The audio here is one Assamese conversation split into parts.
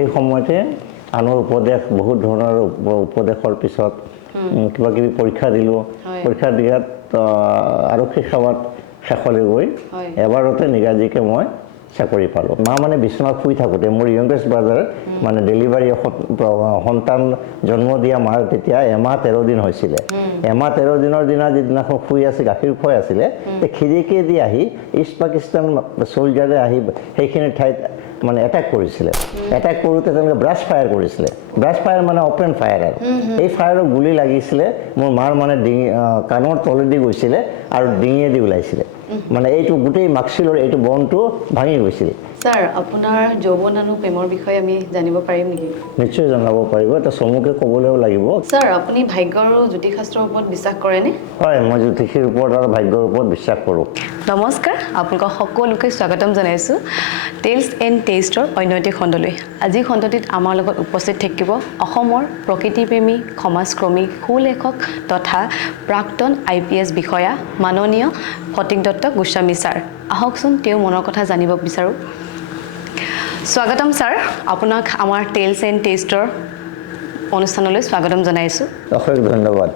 সেই সময়তে আনৰ উপদেশ বহুত ধৰণৰ উপদেশৰ পিছত কিবা কিবি পৰীক্ষা দিলোঁ পৰীক্ষা দিয়াত আৰক্ষী সেৱাত শেষলৈ গৈ এবাৰতে নিগাজিকে মই চাকৰি পালোঁ মা মানে বিচনাত শুই থাকোঁতে মোৰ য়ংগেষ্ট ব্ৰাদাৰ মানে ডেলিভাৰী সন্তান জন্ম দিয়া মাৰ তেতিয়া এমাহ 13 দিন হৈছিলে এমাহ 13 দিনৰ দিনা যিদিনাখন শুই আছে গাখীৰ খুৱাই আছিলে খিৰিকীয়েদি আহি ইষ্ট পাকিস্তান চলজাৰে আহি সেইখিনি ঠাইত মানে এটাক কৰিছিলে এটাক কৰোঁতে তেওঁলোকে ব্ৰাছ ফায়াৰ কৰিছিলে ব্ৰাছ ফায়াৰ মানে অপেন ফায়াৰ আৰু এই ফায়াৰৰ গুলি লাগিছিলে মোৰ মাৰ মানে ডিঙি কাণৰ তলেদি গৈছিলে আৰু ডিঙিয়েদি ওলাইছিলে মানে এইটো গোটেই মাক্সিলৰ এইটো বনটো ভাঙি গৈছিল স্যাৰ আপোনাৰ যৌৱন আৰু প্ৰেমৰ বিষয়ে আমি জানিব পাৰিম নেকি নিশ্চয় জনাব পাৰিব এটা চমুকে ক'বলৈও লাগিব স্যাৰ আপুনি ভাগ্য আৰু জ্যোতিষশাস্ত্ৰৰ ওপৰত বিশ্বাস কৰেনে হয় মই জ্যোতিষীৰ ওপৰত আৰু ভাগ্যৰ ওপৰত বিশ্বাস কৰোঁ নমস্কাৰ আপোনালোকক সকলোকে স্বাগতম জনাইছোঁ টেইলছ এণ্ড টেষ্টৰ অন্য এটি খণ্ডলৈ আজি খণ্ডটিত আমাৰ লগত উপস্থিত থাকিব অসমৰ প্ৰকৃতিপ্ৰেমী সমাজকৰ্মী সুলেখক তথা প্ৰাক্তন IPS বিষয়া মাননীয় ফটিক দত্ত গোস্বামী ছাৰ আহকচোন তেওঁ মনৰ কথা জানিব বিচাৰোঁ স্বাগতম ছাৰ আপোনাক আমাৰ টেইলছ এণ্ড টেষ্টৰ অনুষ্ঠানলৈ স্বাগতম জনাইছোঁ অশেষ ধন্যবাদ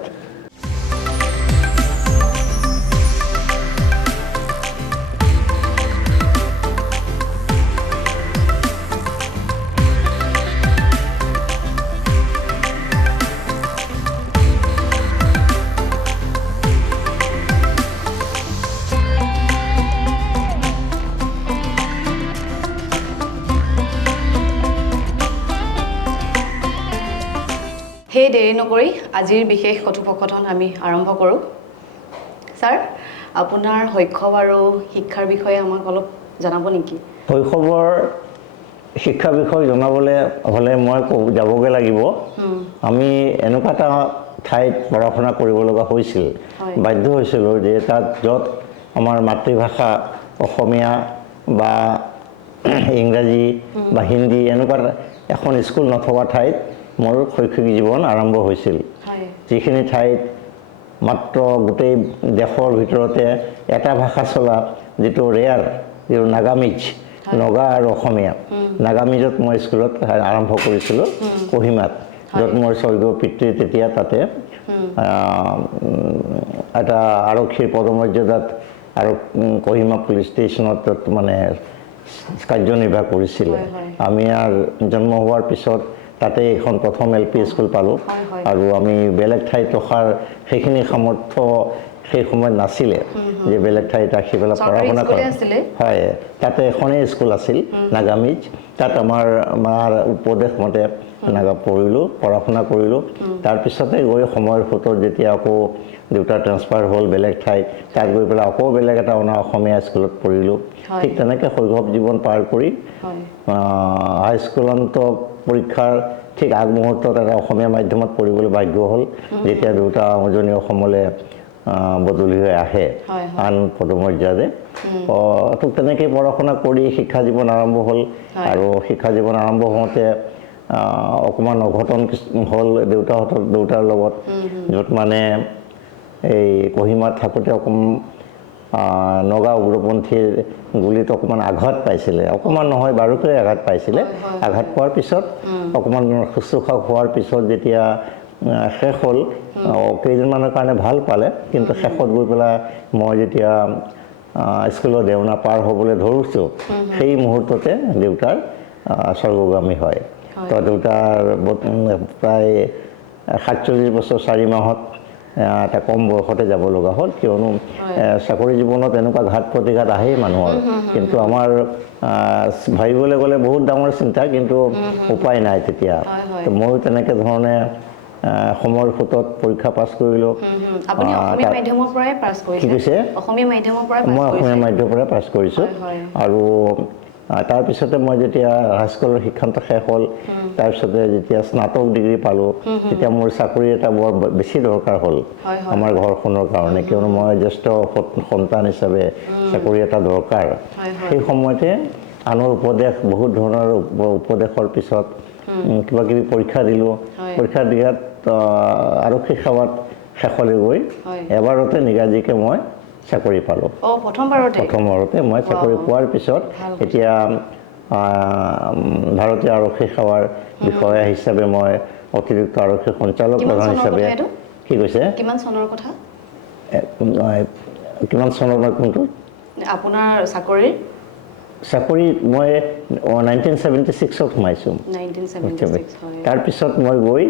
সেই দেৰি নকৰি আজিৰ বিশেষ কথোপকথন আমি আৰম্ভ কৰোঁ ছাৰ আপোনাৰ শৈশৱ আৰু শিক্ষাৰ বিষয়ে আমাক অলপ জনাব নেকি শৈশৱৰ শিক্ষা বিষয় জনাবলৈ হ'লে মই যাবগৈ লাগিব আমি এনেকুৱা এটা ঠাইত পঢ়া শুনা কৰিব লগা হৈছিল বাধ্য হৈছিলোঁ যে তাত য'ত আমাৰ মাতৃভাষা অসমীয়া বা ইংৰাজী বা হিন্দী এনেকুৱা এখন স্কুল নথকা ঠাইত মোৰ শৈক্ষিক জীৱন আৰম্ভ হৈছিল যিখিনি ঠাইত মাত্ৰ গোটেই দেশৰ ভিতৰতে এটা ভাষা চলা যিটো ৰেয়াৰ যিটো নাগামিজ নগা আৰু অসমীয়া নাগামিজত মই স্কুলত আৰম্ভ কৰিছিলোঁ কহিমাত য'ত মোৰ স্বৰ্গীয় পিতৃ তেতিয়া তাতে এটা আৰক্ষীৰ পদমৰ্যাদাত আৰু কহিমা পুলিচ ষ্টেচনত মানে কাৰ্যনিৰ্বাহ কৰিছিলে আমি জন্ম হোৱাৰ পিছত তাতে এখন প্ৰথম LP স্কুল পালোঁ আৰু আমি বেলেগ ঠাইত ৰখাৰ সেইখিনি সামৰ্থ্য সেই সময়ত নাছিলে যে বেলেগ ঠাইত ৰাখি পেলাই পঢ়া শুনা কৰে হয় তাতে এখনেই স্কুল আছিল নাগামিজ তাত আমাৰ মাৰ উপদেশ মতে নাগা পঢ়িলোঁ পঢ়া শুনা কৰিলোঁ তাৰপিছতে গৈ সময়ৰ সোঁতত যেতিয়া আকৌ দেউতা ট্ৰান্সফাৰ হ'ল বেলেগ ঠাইত তাত গৈ পেলাই আকৌ বেলেগ এটা অসমীয়া স্কুলত পঢ়িলোঁ ঠিক তেনেকৈ শৈশৱ জীৱন পাৰ কৰি হাইস্কুলন্ত পৰীক্ষাৰ ঠিক আগমুহূৰ্তত এটা অসমীয়া মাধ্যমত পঢ়িবলৈ বাধ্য হ'ল যেতিয়া দেউতা উজনি অসমলৈ বদলি হৈ আহে আন পদমৰ্যাদাৰে ঠিক তেনেকৈ পঢ়া শুনা কৰি শিক্ষা জীৱন আৰম্ভ হ'ল আৰু শিক্ষা জীৱন আৰম্ভ হওঁতে অকণমান অঘটন হ'ল দেউতাৰ লগত য'ত মানে এই কহিমাত থাকোঁতে অকণমান নগা উগ্ৰপন্থীৰ গুলিত অকণমান আঘাত পাইছিলে অকণমান নহয় বাৰুকৈ আঘাত পাইছিলে আঘাত পোৱাৰ পিছত অকণমান শুশ্ৰূষা হোৱাৰ পিছত যেতিয়া শেষ হ'ল কেইদিনমানৰ কাৰণে ভাল পালে কিন্তু শেষত গৈ পেলাই মই যেতিয়া স্কুলৰ দেওনা পাৰ হ'বলৈ ধৰিছোঁ সেই মুহূৰ্ততে দেউতাৰ স্বৰ্গগামী হয় তো দেউতাৰ প্ৰায় 47 বছৰ 4 মাহত এটা কম বয়সতে যাব লগা হ'ল কিয়নো চাকৰি জীৱনত এনেকুৱা ঘাত প্ৰতিঘাত আহেই মানুহৰ কিন্তু আমাৰ ভাবিবলৈ গ'লে বহুত ডাঙৰ চিন্তা কিন্তু উপায় নাই তেতিয়া তো ময়ো তেনেকৈ ধৰণে সময়ৰ সোঁতত পৰীক্ষা পাছ কৰিলোঁ আপুনি অসমীয়া মাধ্যমৰ পৰাই পাছ কৰিছে কি কৈছে অসমীয়া মাধ্যমৰ পৰাই মই অসমীয়া মাধ্যমৰ পৰাই পাছ কৰিছোঁ আৰু তাৰপিছতে মই যেতিয়া হাইস্কুলৰ শিক্ষান্ত শেষ হ'ল তাৰপিছতে যেতিয়া স্নাতক ডিগ্ৰী পালোঁ তেতিয়া মোৰ চাকৰি এটা বৰ বেছি দৰকাৰ হ'ল আমাৰ ঘৰখনৰ কাৰণে কিয়নো মই জ্যেষ্ঠ সন্তান হিচাপে চাকৰি এটা দৰকাৰ সেই সময়তে আনৰ উপদেশ বহুত ধৰণৰ উপদেশৰ পিছত কিবা কিবি পৰীক্ষা দিলোঁ পৰীক্ষা দিয়াত আৰক্ষী সেৱাত শেষলৈ গৈ এবাৰতে নিগাজিকে মই চাকৰি পালোঁ প্ৰথমবাৰতে মই চাকৰি পোৱাৰ পিছত এতিয়া ভাৰতীয় আৰক্ষী সেৱাৰ বিষয়া হিচাপে মই অতিৰিক্ত আৰক্ষী সঞ্চালক প্ৰধান হিচাপে কি কৈছে কিমান চনৰ কথা কিমান চনৰ মই কোনটো আপোনাৰ চাকৰিৰ চাকৰি মই 1976ত সোমাইছোঁ 1976 হয় তাৰপিছত মই গৈ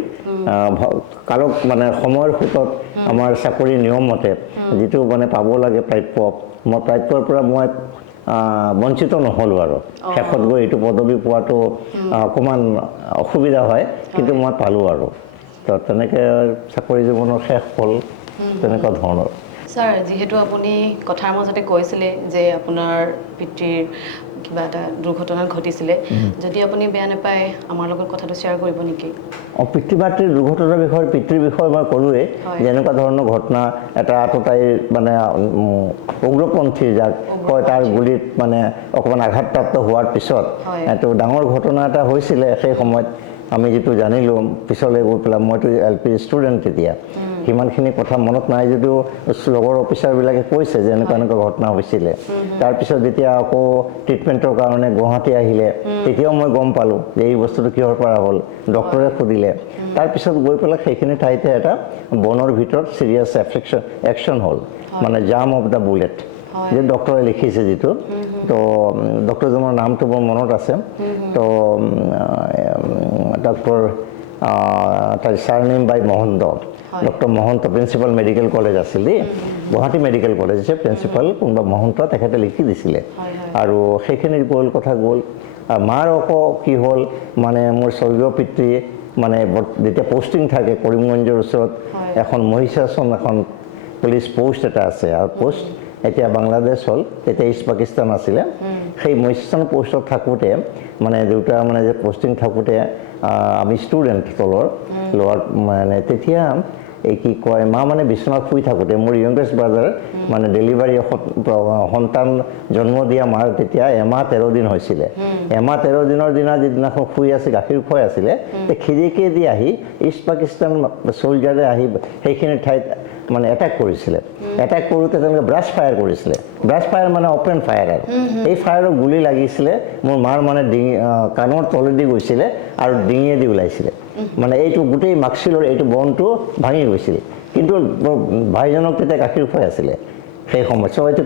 কালক মানে সময়ৰ সোঁতত আমাৰ চাকৰি নিয়ম মতে যিটো মানে পাব লাগে প্ৰাপ্য মই প্ৰাপ্যৰ পৰা মই বঞ্চিত নহ'লোঁ আৰু শেষত গৈ এইটো পদবী পোৱাটো অকণমান অসুবিধা হয় কিন্তু মই পালোঁ আৰু তো তেনেকৈ চাকৰি জীৱনৰ শেষ হ'ল তেনেকুৱা ধৰণৰ ছাৰ যিহেতু আপুনি কথাৰ মাজতে কৈছিলে যে আপোনাৰ পিতৃৰ কিবা এটা দুৰ্ঘটনা ঘটিছিলে যদি আপুনি বেয়া নাপায় আমাৰ লগত কথাটো শ্বেয়াৰ কৰিব নেকি পিতৃ মাতৃৰ দুৰ্ঘটনাৰ বিষয়ে পিতৃৰ বিষয়ে মই ক'লোৱে যে এনেকুৱা ধৰণৰ ঘটনা এটা আততায়ীৰ মানে উগ্ৰপন্থী যাক কয় তাৰ গুলিত মানে অকণমান আঘাতপ্ৰাপ্ত হোৱাৰ পিছত এইটো ডাঙৰ ঘটনা এটা হৈছিলে সেই সময়ত আমি যিটো জানিলোঁ পিছলৈ গৈ পেলাই মইতো LP ষ্টুডেণ্ট তেতিয়া সিমানখিনি কথা মনত নাই যদিও লগৰ অফিচাৰবিলাকে কৈছে যে এনেকুৱা এনেকুৱা ঘটনা হৈছিলে তাৰপিছত যেতিয়া আকৌ ট্ৰিটমেণ্টৰ কাৰণে গুৱাহাটী আহিলে তেতিয়াও মই গম পালোঁ যে এই বস্তুটো কিহৰ পৰা হ'ল ডক্টৰে সুধিলে তাৰপিছত গৈ পেলাই সেইখিনি ঠাইতে এটা বনৰ ভিতৰত চিৰিয়াছ একশ্যন হ'ল মানে জাম অফ দ্য বুলেট যে ডক্টৰে লিখিছে যিটো তো ডক্টৰজনৰ নামটো মোৰ মনত আছে তো ডক্টৰ তাৰ surname by Mahanta doctor Mahanta principal medical college আছিল দেই গুৱাহাটী মেডিকেল কলেজ আছে প্ৰিন্সিপাল কোনোবা মহন্ত তেখেতে লিখি দিছিলে আৰু সেইখিনি গ'ল কথা গ'ল মাৰ আকৌ কি হ'ল মানে মোৰ স্বৰ্গীয় পিতৃ মানে যেতিয়া পোষ্টিং থাকে কৰিমগঞ্জৰ ওচৰত এখন মহিষাসন এখন পুলিচ পোষ্ট এটা আছে আৰু পোষ্ট এতিয়া বাংলাদেশ হ'ল তেতিয়া ইষ্ট পাকিস্তান আছিলে সেই মহিষাসন পোষ্টত থাকোঁতে মানে দেউতা মানে যে পোষ্টিং থাকোঁতে আমি ষ্টুডেণ্ট তলৰ লোৱাৰ মানে তেতিয়া এই কি কয় মা মানে বিচনাত শুই থাকোঁতে মোৰ য়ংগেষ্ট ব্ৰাদাৰ মানে ডেলিভাৰী সন্তান জন্ম দিয়া মাৰ তেতিয়া এমাহ 13 দিন হৈছিলে এমাহ 13 দিনৰ দিনা যিদিনাখন শুই আছে গাখীৰ খুৱাই আছিলে খিৰিকীয়েদি আহি ইষ্ট পাকিস্তান চলজাৰে আহি সেইখিনি ঠাইত মানে এটেক কৰিছিলে এটেক কৰোঁতে তেওঁলোকে ব্ৰাছ ফায়াৰ কৰিছিলে ব্ৰাছ ফায়াৰ মানে অপেন ফায়াৰ আৰু এই ফায়াৰৰ গুলি লাগিছিলে মোৰ মাৰ মানে ডিঙি কাণৰ তলেদি গৈছিলে আৰু ডিঙিয়েদি ওলাইছিলে মানে এইটো গোটেই মাক্সিলৰ এইটো বনটো ভাঙি গৈছিল কিন্তু ভাইজনক তেতিয়া গাখীৰ খুৱাই আছিলে সেই সময়ত চ' এইটো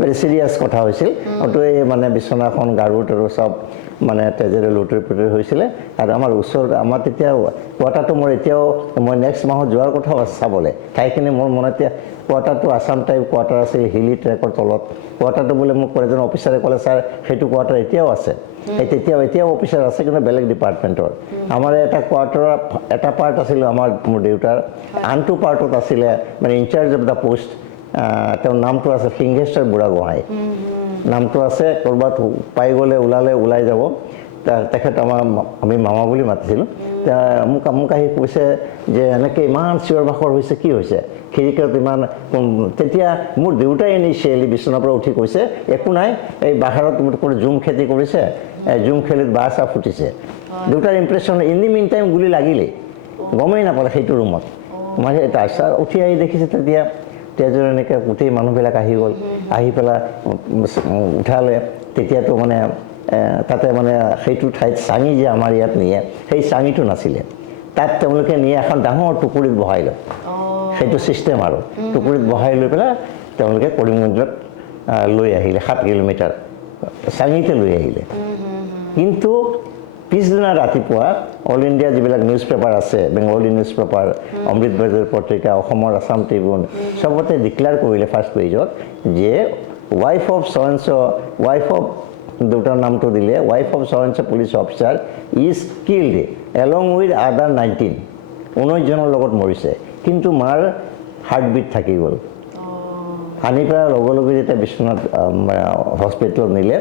ভেৰি চিৰিয়াছ কথা হৈছিল আৰু এই মানে বিচনাখন গাৰু তাৰু চব মানে তেজেৰে লুটৰি পুটৰি হৈছিলে আৰু আমাৰ ওচৰত আমাৰ তেতিয়া কোৱাৰ্টাৰটো মোৰ এতিয়াও মই নেক্সট মাহত যোৱাৰ কথাও আছে চাবলৈ ঠাইখিনি মোৰ মনত এতিয়া কোৱাৰ্টাৰটো আছাম টাইপ কোৱাৰ্টাৰ আছিল হিলি ট্ৰেকৰ তলত কোৱাৰ্টাৰটো বোলে মোক এজন অফিচাৰে ক'লে ছাৰ সেইটো কোৱাৰ্টাৰ এতিয়াও আছে এতিয়াও অফিচাৰ আছে কিন্তু বেলেগ ডিপাৰ্টমেণ্টৰ আমাৰ এটা কোৱাৰ্টাৰৰ এটা পাৰ্ট আছিলে আমাৰ মোৰ দেউতাৰ আনটো পাৰ্টত আছিলে মানে ইনচাৰ্জ অফ দ্য পোষ্ট তেওঁৰ নামটো আছে সিংহেশ্বৰ বুঢ়াগোহাঁই নামটো আছে ক'ৰবাত পাই গ'লে ওলাই যাব তেখেত আমি মামা বুলি মাতিছিলোঁ মোক আহি কৈছে যে এনেকৈ ইমান চিঞৰ বাখৰ হৈছে কি হৈছে খিৰিকীত ইমান তেতিয়া মোৰ দেউতাই ইনিচিয়েলি বিচনাৰ পৰা উঠি কৈছে একো নাই এই বাহিৰত জুম খেতি কৰিছে জুম খেলিত বাঁহ চাহ ফুটিছে দেউতাৰ impression in the mean time গুলি লাগিলেই গমেই নাপালে সেইটো ৰুমত মানে তাৰপিছত উঠি আহি দেখিছে তেতিয়া তেজৰ এনেকৈ গোটেই মানুহবিলাক আহি গ'ল আহি পেলাই উঠালে তেতিয়াতো মানে তাতে মানে সেইটো ঠাইত চাঙি যে আমাৰ ইয়াত নিয়ে সেই চাঙিটো নাছিলে তাত তেওঁলোকে নিয়ে এখন ডাঙৰ টুকুৰিত বহাই লয় সেইটো ছিষ্টেম আৰু টুকুৰিত বহাই লৈ পেলাই তেওঁলোকে কৰিমগঞ্জত লৈ আহিলে 7 কিলোমিটাৰ চাঙিতে লৈ আহিলে কিন্তু পিছদিনা ৰাতিপুৱা অল ইণ্ডিয়া যিবিলাক নিউজ পেপাৰ আছে Bengali news paper Amrita Bazar Patrika অসমৰ আছাম ট্ৰিবিউন চবতে ডিক্লেয়াৰ কৰিলে ফাৰ্ষ্ট পেজত যে ৱাইফ অফ চয়েন্স ৱাইফ অফ দেউতাৰ নামটো দিলে ৱাইফ অফ চয়েন্স police officer is killed along with other 19 জনৰ লগত মৰিছে কিন্তু মাৰ হাৰ্টবিট থাকি গ'ল আনি পেলাই লগে লগে যেতিয়া বিশ্বনাথ হস্পিটেলত নিলে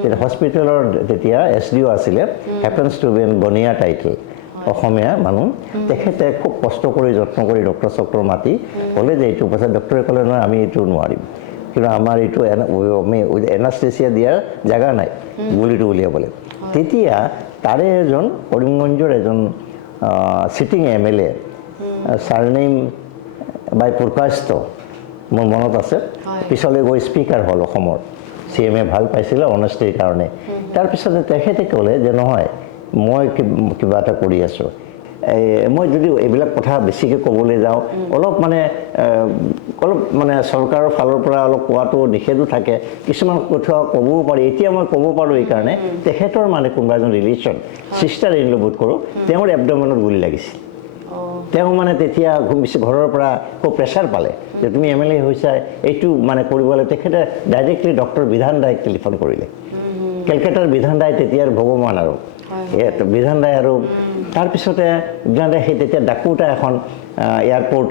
তেতিয়া হস্পিটেলৰ তেতিয়া SDO আছিলে হেপেন্স টু বি এন বনিয়া টাইটেল অসমীয়া মানুহ তেখেতে খুব কষ্ট কৰি যত্ন কৰি ডক্টৰ মাতি ক'লে যে এইটো পাছত ডক্টৰে ক'লে নহয় আমি এইটো নোৱাৰিম কিন্তু আমাৰ এইটো আমি এনাষ্টেচিয়া দিয়াৰ জেগা নাই গুলিটো উলিয়াবলৈ তেতিয়া তাৰে এজন কৰিমগঞ্জৰ এজন চিটিং MLA ছাৰনেম বাই প্ৰকাশিত মোৰ মনত আছে পিছলৈ গৈ স্পীকাৰ হ'ল অসমৰ CMA ভাল পাইছিলে অনেষ্টিৰ কাৰণে তাৰপিছতে তেখেতে ক'লে যে নহয় মই কিবা এটা কৰি আছোঁ মই যদি এইবিলাক কথা বেছিকৈ ক'বলৈ যাওঁ অলপ মানে চৰকাৰৰ ফালৰ পৰা অলপ কোৱাটো নিষেধো থাকে কিছুমান কথা ক'বও পাৰি এতিয়া মই ক'ব পাৰোঁ এইকাৰণে তেখেতৰ মানে কোনোবা এজন ৰিলেশ্যন ছিষ্টাৰ ইন ল বোধ কৰোঁ তেওঁৰ এবডমেনত গুলি লাগিছিল তেওঁ মানে তেতিয়া ঘৰৰ পৰা খুব প্ৰেছাৰ পালে যে তুমি MLA হৈছা এইটো মানে কৰিবলৈ তেখেতে ডাইৰেক্টলি ডক্টৰ বিধান ৰায়ক টেলিফোন কৰিলে কেলকাতাৰ বিধান ৰায় তেতিয়াৰ ভগৱান আৰু বিধান ৰায় আৰু তাৰপিছতে বিধান ৰায় সেই তেতিয়া ডাকোটা এখন এয়াৰপৰ্ট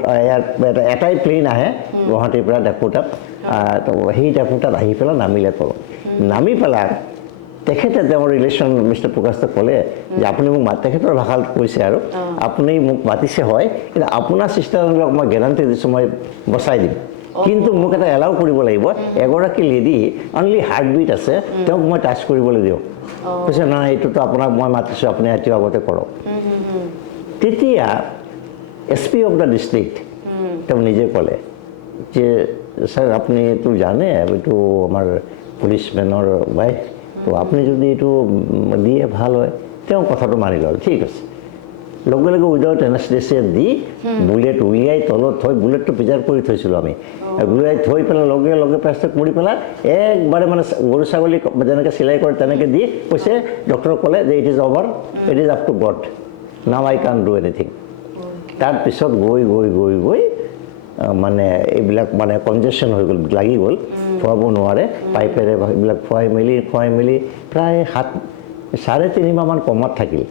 এটাই প্লেইন আহে গুৱাহাটীৰ পৰা ডাকোটাত তো সেই ডাকোটাত আহি পেলাই নামিলে তলত নামি পেলাই তেখেতে তেওঁৰ ৰিলেশ্যন মিষ্টাৰ প্ৰকাশে ক'লে যে আপুনি মোক তেখেতৰ ভাষাত কৈছে আৰু আপুনি মোক মাতিছে হয় কিন্তু আপোনাৰ ছিষ্টাৰক মই গেৰাণ্টি দিছোঁ মই বচাই দিম কিন্তু মোক এটা এলাউ কৰিব লাগিব এগৰাকী লেডি অনলি হাৰ্টবিট আছে তেওঁক মই টাচ কৰিবলৈ দিওঁ কৈছে নাই এইটোতো আপোনাক মই মাতিছোঁ আপুনি এতিয়া আগতে কৰক তেতিয়া SP অফ দ্য ডিষ্ট্ৰিক্ট তেওঁ নিজে ক'লে যে ছাৰ আপুনিতো জানে এইটো আমাৰ পুলিচমেনৰ ৱাইফ তো আপুনি যদি এইটো দিয়ে ভাল হয় তেওঁ কথাটো মানি ল'লে ঠিক আছে লগে লগে উইদাউট এনেস্থেচিয়া দি বুলেট উলিয়াই তলত থৈ বুলেটটো প্ৰিজাৰ্ভ কৰি থৈছিলোঁ আমি উলিয়াই থৈ পেলাই লগে লগে প্লাষ্টাৰ কৰি পেলাই একবাৰে মানে গৰু ছাগলী যেনেকৈ চিলাই কৰে তেনেকৈ দি কৈছে ডক্টৰক ক'লে যে it is over it is up to god now I কান ডু এনিথিং তাৰপিছত গৈ মানে এইবিলাক মানে কনজেশ্যন হৈ গ'ল লাগি গ'ল খোৱাব নোৱাৰে পাইপেৰে এইবিলাক খুৱাই মেলি প্ৰায় 3.5 মাহমান কমত থাকিল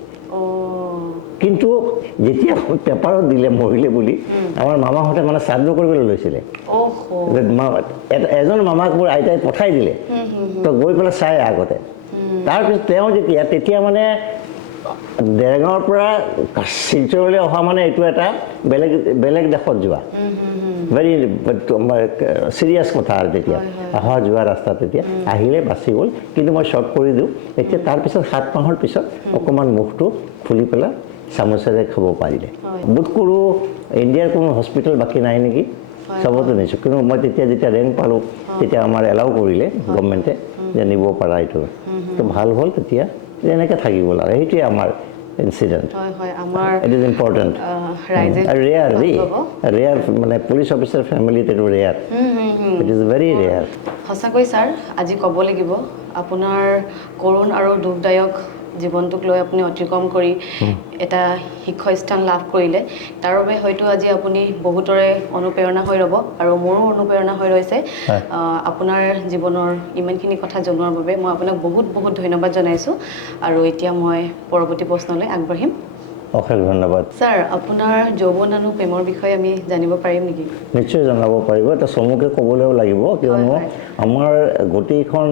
কিন্তু যেতিয়া পেপাৰত দিলে মহিলে বুলি আমাৰ মামাহঁতে মানে শ্ৰাদ্ধ কৰিবলৈ লৈছিলে এজন মামাক মোৰ আইতাই পঠাই দিলে তো গৈ পেলাই চাই আগতে তাৰপিছত তেওঁ তেতিয়া মানে দেৰগাঁৱৰ পৰা শিলচৰলৈ অহা মানে এইটো এটা বেলেগ দেশত যোৱা ভেৰি চিৰিয়াছ কথা আৰু তেতিয়া অহা যোৱা ৰাস্তা তেতিয়া আহিলে বাচি গ'ল কিন্তু মই শ্বৰ্ট কৰি দিওঁ এতিয়া তাৰপিছত 7 মাহৰ পিছত অকণমান মুখটো খুলি পেলাই চামুচেৰে খাব পাৰিলে বোধ কৰোঁ ইণ্ডিয়াৰ কোনো হস্পিটেল বাকী নাই নেকি চবতে নিছোঁ কিন্তু মই তেতিয়া যেতিয়া ৰেংক পালোঁ তেতিয়া আমাৰ এলাউ কৰিলে গভৰ্ণমেণ্টে যে নিব পাৰা এইটো তো ভাল হ'ল তেতিয়া এনেকৈ থাকি গ'ল আৰু সেইটোৱে আমাৰ incident it is important rare মানে পুলিচ অফিচাৰ ফেমিলিত এইটো rare it is very rare সঁচাকৈ ছাৰ আজি ক'ব লাগিব আপোনাৰ কৰুণ আৰু দুখদায়ক জীৱনটোক লৈ আপুনি অতিক্ৰম কৰি এটা শিক্ষাস্থান লাভ কৰিলে তাৰ বাবে হয়তো আজি আপুনি বহুতৰে অনুপ্ৰেৰণা হৈ ৰ'ব আৰু মোৰো অনুপ্ৰেৰণা হৈ ৰৈছে আপোনাৰ জীৱনৰ ইমানখিনি কথা জনোৱাৰ বাবে মই আপোনাক বহুত ধন্যবাদ জনাইছোঁ আৰু এতিয়া মই পৰৱৰ্তী প্ৰশ্নলৈ আগবাঢ়িম অশেষ ধন্যবাদ ছাৰ আপোনাৰ যৌৱন আৰু প্ৰেমৰ বিষয়ে আমি জানিব পাৰিম নেকি নিশ্চয় জনাব পাৰিব এটা চমুকৈ ক'বলৈও লাগিব কিয়নো আমাৰ গোটেইখন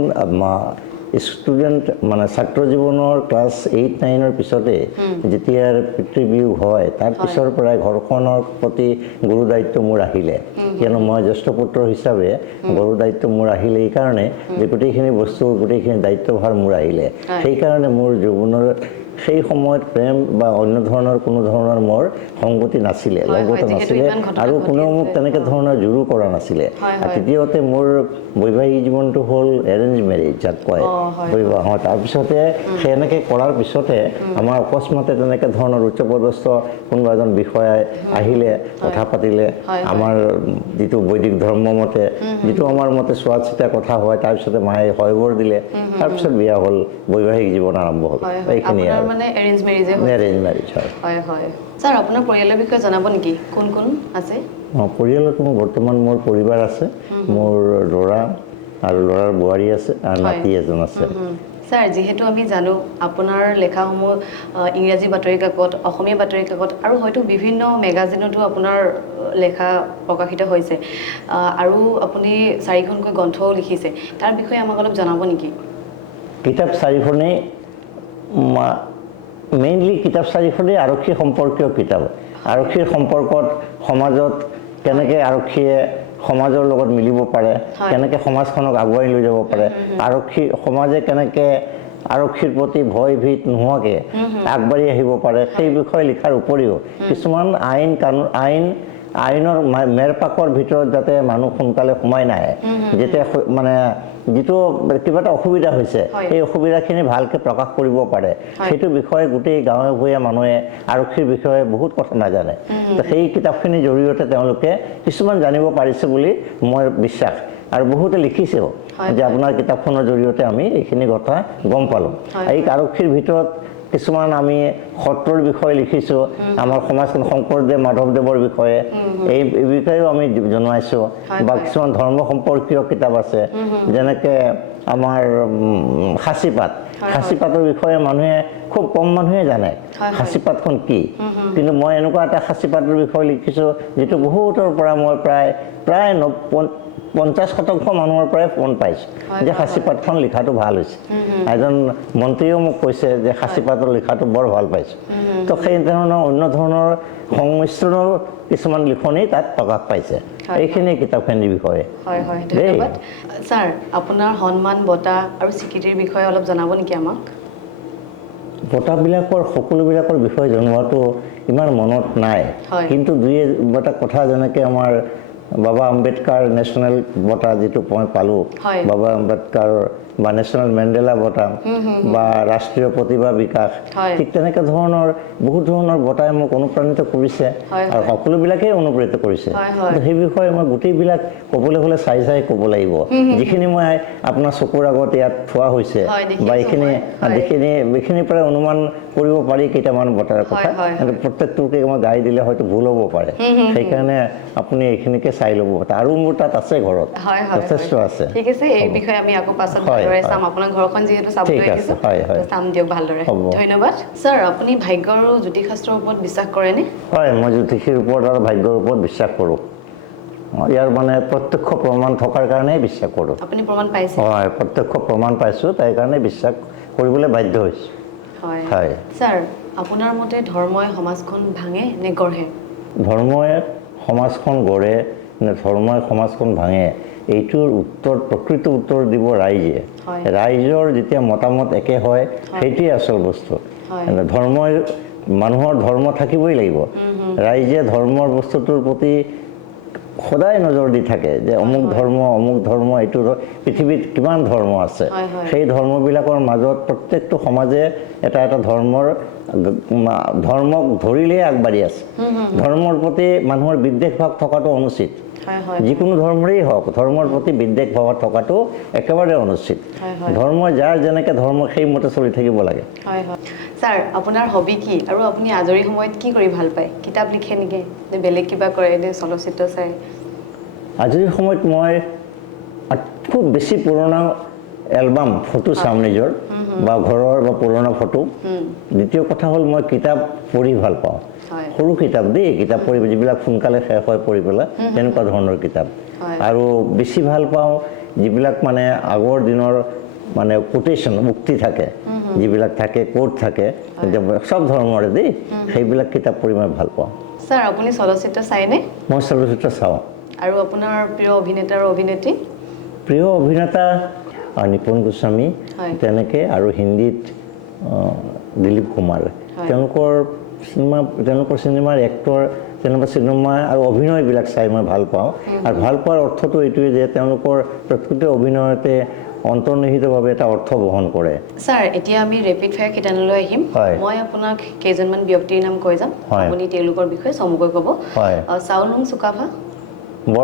ষ্টুডেণ্ট মানে ছাত্ৰ জীৱনৰ ক্লাছ 8-9ৰ পিছতে যেতিয়া পিতৃবিয়োগ হয় তাৰ পিছৰ পৰাই ঘৰখনৰ প্ৰতি গুৰু দায়িত্ব মোৰ আহিলে কিয়নো মই জ্যেষ্ঠ পুত্ৰ হিচাপে গুৰু দায়িত্ব মোৰ আহিলে এইকাৰণে যে গোটেইখিনি বস্তু গোটেইখিনি দায়িত্বভাৰ মোৰ আহিলে সেইকাৰণে মোৰ জীৱনৰ সেই সময়ত প্ৰেম বা অন্য ধৰণৰ কোনো ধৰণৰ মোৰ সংগতি নাছিলে লগতে নাছিলে আৰু কোনেও মোক তেনেকৈ ধৰণৰ জোৰো কৰা নাছিলে আৰু তৃতীয়তে মোৰ বৈবাহিক জীৱনটো হ'ল এৰেঞ্জ মেৰেজ যাক কয় বিবাহৰ তাৰপিছতে সেনেকৈ কৰাৰ পিছতে আমাৰ অকস্মাতে তেনেকৈ ধৰণৰ উচ্চপদস্থ কোনোবা এজন বিষয়াই আহিলে কথা পাতিলে আমাৰ যিটো বৈদিক ধৰ্ম মতে যিটো আমাৰ মতে চোৱা চিতা কথা হয় তাৰপিছতে মায়ে হয়বৰ দিলে তাৰপিছত বিয়া হ'ল বৈবাহিক জীৱন আৰম্ভ হ'ল এইখিনিয়ে মানে এৰেঞ্জ মেৰেজ হয় ছাৰ আপোনাৰ পৰিয়ালৰ বিষয়ে জনাব নেকি কোন আছে পৰিয়ালত মোৰ বৰ্তমান মোৰ পৰিবাৰ আছে মোৰ ল'ৰা আৰু ল'ৰাৰ বোৱাৰী আছে আৰু নাতি এজন আছে ছাৰ যিহেতু আমি জানো আপোনাৰ লেখাসমূহ ইংৰাজী বাতৰি কাকত অসমীয়া বাতৰি কাকত আৰু হয়তো বিভিন্ন মেগাজিনতো আপোনাৰ লেখা প্ৰকাশিত হৈছে আৰু আপুনি 4খনকৈ গ্ৰন্থও লিখিছে তাৰ বিষয়ে আমাক অলপ জনাব নেকি কিতাপ 4খনেই মেইনলি কিতাপ 4খনেই আৰক্ষী সম্পৰ্কীয় কিতাপ আৰক্ষীৰ সম্পৰ্কত সমাজত কেনেকৈ আৰক্ষীয়ে সমাজৰ লগত মিলিব পাৰে কেনেকৈ সমাজখনক আগুৱাই লৈ যাব পাৰে সমাজে কেনেকৈ আৰক্ষীৰ প্ৰতি ভয় ভীত নোহোৱাকৈ আগবাঢ়ি আহিব পাৰে সেই বিষয়ে লিখাৰ উপৰিও কিছুমান আইন আইনৰ মেৰপাকৰ ভিতৰত যাতে মানুহ সোনকালে সোমাই নাহে, যেতিয়া মানে যিটো কিবা এটা অসুবিধা হৈছে সেই অসুবিধাখিনি ভালকৈ প্ৰকাশ কৰিব পাৰে, সেইটো বিষয়ে গোটেই গাঁৱে ভূঞে মানুহে আৰক্ষীৰ বিষয়ে বহুত কথা নাজানে। তো সেই কিতাপখিনিৰ জৰিয়তে তেওঁলোকে কিছুমান জানিব পাৰিছে বুলি মই বিশ্বাস, আৰু বহুতে লিখিছেও যে আপোনাৰ কিতাপখনৰ জৰিয়তে আমি এইখিনি কথা গম পালোঁ। এই আৰক্ষীৰ ভিতৰত কিছুমান আমি সত্ৰৰ বিষয়ে লিখিছোঁ, আমাৰ সমাজখন শংকৰদেৱ মাধৱদেৱৰ বিষয়ে, এই বিষয়েও আমি জনাইছোঁ, বা কিছুমান ধৰ্ম সম্পৰ্কীয় কিতাপ আছে, যেনেকৈ আমাৰ সাঁচিপাতৰ বিষয়ে মানুহে খুব কম মানুহে জানে সাঁচিপাতখন কি, কিন্তু মই এনেকুৱা এটা সাঁচিপাতৰ বিষয়ে লিখিছোঁ যিটো বহুতৰ পৰা মই প্ৰায় 50% মানুহৰ পৰাই ফোন পাইছোঁ যে সাঁচিপাতখন লিখাটো ভাল হৈছে। এজন মন্ত্ৰীয়েও মোক কৈছে যে সাঁচিপাতৰ লিখাটো বৰ ভাল পাইছোঁ। তো সেই ধৰণৰ অন্য ধৰণৰ সংমিশ্ৰণৰ কিছুমান লিখনি তাত প্ৰকাশ পাইছে। এইখিনি কিতাপখিনিৰ বিষয়ে। হয় হয়, ধন্যবাদ। ছাৰ, আপোনাৰ সন্মান বঁটা আৰু স্বীকৃতিৰ বিষয়ে অলপ জনাব নেকি আমাক? বঁটাবিলাকৰ সকলোবিলাকৰ বিষয়ে জনোৱাটো ইমান মনত নাই, কিন্তু দুই এটা কথা, যেনেকৈ আমাৰ বাবা আম্বেদকাৰ নেশ্যনেল বঁটা যিটো মই পালোঁ, বাবা আম্বেদকাৰ বা নেশ্যনেল মেণ্ডেলা বঁটা বা ৰাষ্ট্ৰীয় প্ৰতিভা বিকাশ, ঠিক তেনেকৈ ধৰণৰ বহুত ধৰণৰ বঁটাই মোক অনুপ্ৰাণিত কৰিছে, আৰু সকলোবিলাকেই অনুপ্ৰাণিত কৰিছে। সেই বিষয়ে মই গোটেইবিলাক ক'বলৈ হ'লে চাই ক'ব লাগিব। যিখিনি মই আপোনাৰ চকুৰ আগত ইয়াত থোৱা হৈছে বা এইখিনিৰ পৰা অনুমান কৰিব পাৰি কেইটামান বঁটাৰ কথা, কিন্তু প্ৰত্যেকটোকে মই গাই দিলে হয়তো ভুল হ'ব পাৰে, সেইকাৰণে আপুনি এইখিনিকে চাই ল'ব। আৰু মোৰ তাত আছে ঘৰত, যথেষ্ট আছে। ঠিক আছে, এই বিষয়ে আমি আকৌ পাছত ভালদৰে চাম। আপোনাৰ ঘৰখন যিহেতু চাবলৈ আহিছোঁ, চাম দিয়ক ভালদৰে। ধন্যবাদ। ছাৰ, আপুনি ভাগ্য আৰু জ্যোতিষশাস্ত্ৰৰ ওপৰত বিশ্বাস কৰেনে? হয়, মই জ্যোতিষীৰ ওপৰত আৰু ভাগ্যৰ ওপৰত বিশ্বাস কৰোঁ। ইয়াৰ মানে প্ৰত্যক্ষ প্ৰমাণ থকাৰ কাৰণেই বিশ্বাস কৰোঁ। আপুনি প্ৰমাণ পাইছে? হয়, প্ৰত্যক্ষ প্ৰমাণ পাইছোঁ, তাই কাৰণে বিশ্বাস কৰিবলৈ বাধ্য হৈছোঁ। হয়। ছাৰ, আপোনাৰ মতে ধৰ্মই সমাজখন ভাঙে নে গঢ়ে? ধৰ্মই সমাজখন গঢ়ে নে ধৰ্মই সমাজখন ভাঙে, এইটোৰ প্ৰকৃত উত্তৰ দিব ৰাইজে। ৰাইজৰ যেতিয়া মতামত একে হয়, সেইটোৱে আচল বস্তু। মানুহৰ ধৰ্ম থাকিবই লাগিব। ৰাইজে ধৰ্মৰ বস্তুটোৰ প্ৰতি সদায় নজৰ দি থাকে যে অমুক ধৰ্ম, এইটো পৃথিৱীত কিমান ধৰ্ম আছে, সেই ধৰ্মবিলাকৰ মাজত প্ৰত্যেকটো সমাজে এটা ধৰ্মক ধৰিলেই আগবাঢ়ি আছে। ধৰ্মৰ প্ৰতি মানুহৰ বিদ্বেষ ভাৱ থকাটো অনুচিত। যিকোনো ধৰ্মৰেই হওক, ধৰ্মৰ প্ৰতি বিদ্বেষ ভাৱ থকাটো একেবাৰে অনুচিত। ধৰ্ম যাৰ যেনেকৈ ধৰ্ম সেইমতে চলি থাকিব লাগে। ছাৰ, আপোনাৰ হবি কি আৰু আপুনি আজৰি সময়ত কি কৰি ভাল পায়? কিতাপ লিখে নেকি, নে বেলেগ কিবা কৰে, নে চলচ্চিত্ৰ চায়? আজৰি সময়ত মই খুব বেছি পুৰণা এলবাম ফটো চাম নিজৰ, বা ঘৰৰ বা পুৰণা ফটো। দ্বিতীয় কথা হ'ল মই কিতাপ পঢ়ি ভাল পাওঁ। সৰু কিতাপ কিতাপ পঢ়ি যিবিলাক সোনকালে শেষ হয় পঢ়ি পেলাই, তেনেকুৱা ধৰণৰ কিতাপ। আৰু বেছি ভাল পাওঁ যিবিলাক মানে আগৰ দিনৰ মানে কোটেশ্যন, উক্তি থাকে, যিবিলাক থাকে, কোট থাকে, চব ধৰ্মৰে সেইবিলাক কিতাপ পঢ়ি মই ভাল পাওঁ। ছাৰ, আপুনি চলচ্চিত্ৰ চায়নে? মই চলচ্চিত্ৰ চাওঁ। আৰু আপোনাৰ প্ৰিয় অভিনেতা আৰু অভিনেত্ৰী? প্ৰিয় অভিনেতা নিপুণ গোস্বামী, তেনেকৈ, আৰু হিন্দীত দিলীপ কুমাৰ। তেওঁলোকৰ চিনেমাৰ এক্টৰ, তেনেকুৱা চিনেমা আৰু অভিনয়বিলাক চাই মই ভাল পাওঁ। আৰু ভাল পোৱাৰ অৰ্থটো এইটোৱে যে তেওঁলোকৰ প্ৰত্যেকটো অভিনয়তে অন্তৰ্নিহিতভাৱে এটা অৰ্থ বহন কৰে। ছাৰ, এতিয়া আমি ৰেপিড ফায়াৰ শিতানলৈ আহিম। মই আপোনাক কেইজনমান ব্যক্তিৰ নাম কৈ যাম, আপুনি তেওঁলোকৰ বিষয়ে চমুকৈ ক'ব। চাউলুং চুকাফা,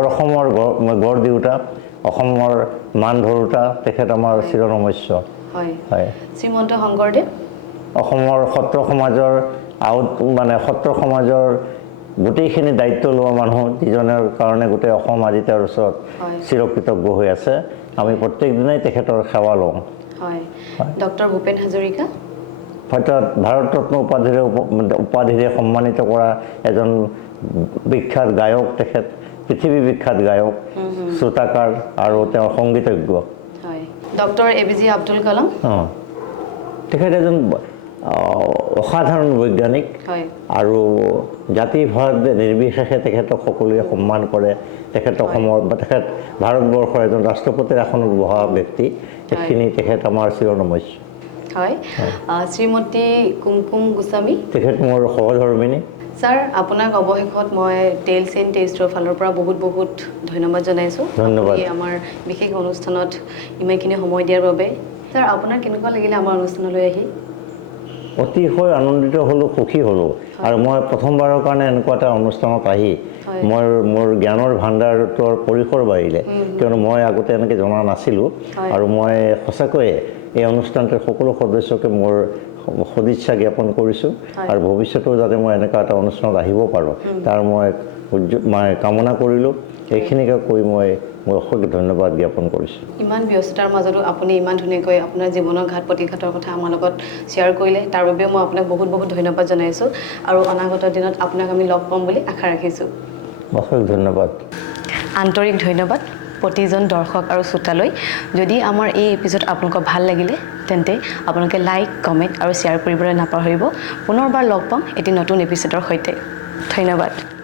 অসমৰ গড় দেউতা, অসমৰ মান ধৰোতা, তেখেত আমাৰ চিৰনমস্য। শ্ৰীমন্ত শংকৰদেৱ, অসমৰ সত্ৰ সমাজৰ গোটেইখিনি দায়িত্ব লোৱা মানুহ, যিজনৰ কাৰণে গোটেই অসম আজি তেওঁৰ ওচৰত চিৰকৃতজ্ঞ হৈ আছে। আমি প্ৰত্যেক দিনাই তেখেতৰ সেৱা লওঁ। ডক্টৰ ভূপেন হাজৰিকা, ভাৰত ৰত্ন উপাধিৰে সন্মানিত কৰা এজন বিখ্যাত গায়ক, তেখেত পৃথিৱী বিখ্যাত গায়ক, শ্ৰোতাকাৰ আৰু তেওঁৰ সংগীতজ্ঞ। ডক্টৰ APJ আব্দুল কালাম, তেখেত এজন অসাধাৰণ বৈজ্ঞানিক, আৰু জাতি ভাৰত নিৰ্বিশেষে তেখেতক সকলোৱে সন্মান কৰে। তেখেত ভাৰতবৰ্ষৰ এজন ৰাষ্ট্ৰপতিৰ আসনত বহা ব্যক্তি, তেখেত আমাৰ চিৰনমস্য। শ্ৰীমতী কুমকুম গোস্বামী, তেখেত মোৰ সহধৰ্মিনী। ছাৰ আপোনাক অৱশেষত মই টেইলছ এণ্ড টেষ্টৰ ফালৰ পৰা বহুত বহুত ধন্যবাদ জনাইছোঁ ধন্যবাদ আমাৰ বিশেষ অনুষ্ঠানত ইমানখিনি সময় দিয়াৰ বাবে ছাৰ আপোনাৰ কেনেকুৱা লাগিলে আমাৰ অনুষ্ঠানলৈ আহি অতিশয় আনন্দিত হ'লোঁ সুখী হ'লোঁ আৰু মই প্ৰথমবাৰৰ কাৰণে এনেকুৱা এটা অনুষ্ঠানত আহি মোৰ জ্ঞানৰ ভাণ্ডাৰটোৰ পৰিসৰ বাঢ়িলে কিয়নো মই আগতে এনেকৈ জনা নাছিলোঁ আৰু মই সঁচাকৈয়ে এই অনুষ্ঠানটোৰ সকলো সদস্যকে মোৰ সদিচ্ছা জ্ঞাপন কৰিছোঁ আৰু ভৱিষ্যতেও যাতে মই এনেকুৱা এটা অনুষ্ঠানত আহিব পাৰোঁ তাৰ মই কামনা কৰিলোঁ এইখিনিকে কৈ মই অশেষ ধন্যবাদ জ্ঞাপন কৰিছোঁ ইমান ব্যস্ততাৰ মাজতো আপুনি ইমান ধুনীয়াকৈ আপোনাৰ জীৱনৰ ঘাট প্ৰতিঘাতৰ কথা আমাৰ লগত শ্বেয়াৰ কৰিলে তাৰ বাবে মই আপোনাক বহুত বহুত ধন্যবাদ জনাইছোঁ আৰু অনাগত দিনত আপোনাক আমি লগ পাম বুলি আশা ৰাখিছোঁ অশেষ ধন্যবাদ আন্তৰিক ধন্যবাদ প্ৰতিজন দৰ্শক আৰু শ্ৰোতালৈ যদি আমাৰ এই এপিছড আপোনালোকৰ ভাল লাগিলে তেন্তে আপোনালোকে লাইক কমেণ্ট আৰু শ্বেয়াৰ কৰিবলৈ নাপাহৰিব পুনৰবাৰ লগ পাম এটি নতুন এপিছডৰ সৈতে ধন্যবাদ